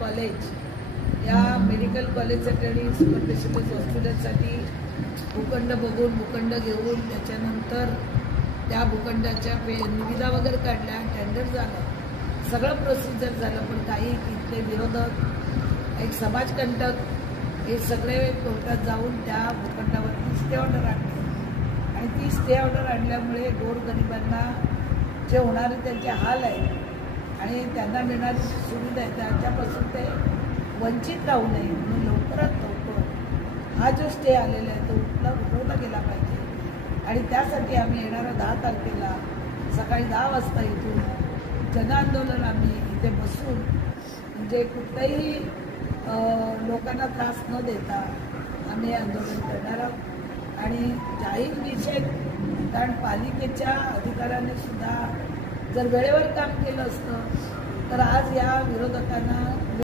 College या medical कॉलेजसाठी आणि super specialist हॉस्पिटलसाठी भूखंड बघून भूखंड घेऊन त्याच्यानंतर त्या भूखंडाच्या निविदा वगैरे काढल्या, टेंडर झालं, सगळं प्रोसिजर झालं. पण काही इथले विरोधक, एक समाजकंटक हे सगळे कोर्टात जाऊन त्या भूखंडावरती स्टे ऑर्डर आणले आणि ती स्टे ऑर्डर आणल्यामुळे गोरगरिबांना जे होणारे त्यांचे हाल आहेत आणि त्यांना मिळणारी सुविधा आहे त्याच्यापासून ते वंचित राहू नये म्हणून लवकरात लवकर हा जो स्टे आलेला आहे तो उठवला गेला पाहिजे. आणि त्यासाठी आम्ही येणाऱ्या 10 तारखेला सकाळी 10 वाजता इथून जनआंदोलन आम्ही इथे बसून म्हणजे कुठल्याही लोकांना त्रास न देता आम्ही आंदोलन करणार आहोत. आणि जाहीर निषेध, कारण पालिकेच्या अधिकाऱ्यांनी सुद्धा जर वेळेवर काम केलं असतं तर आज या विरोधकांना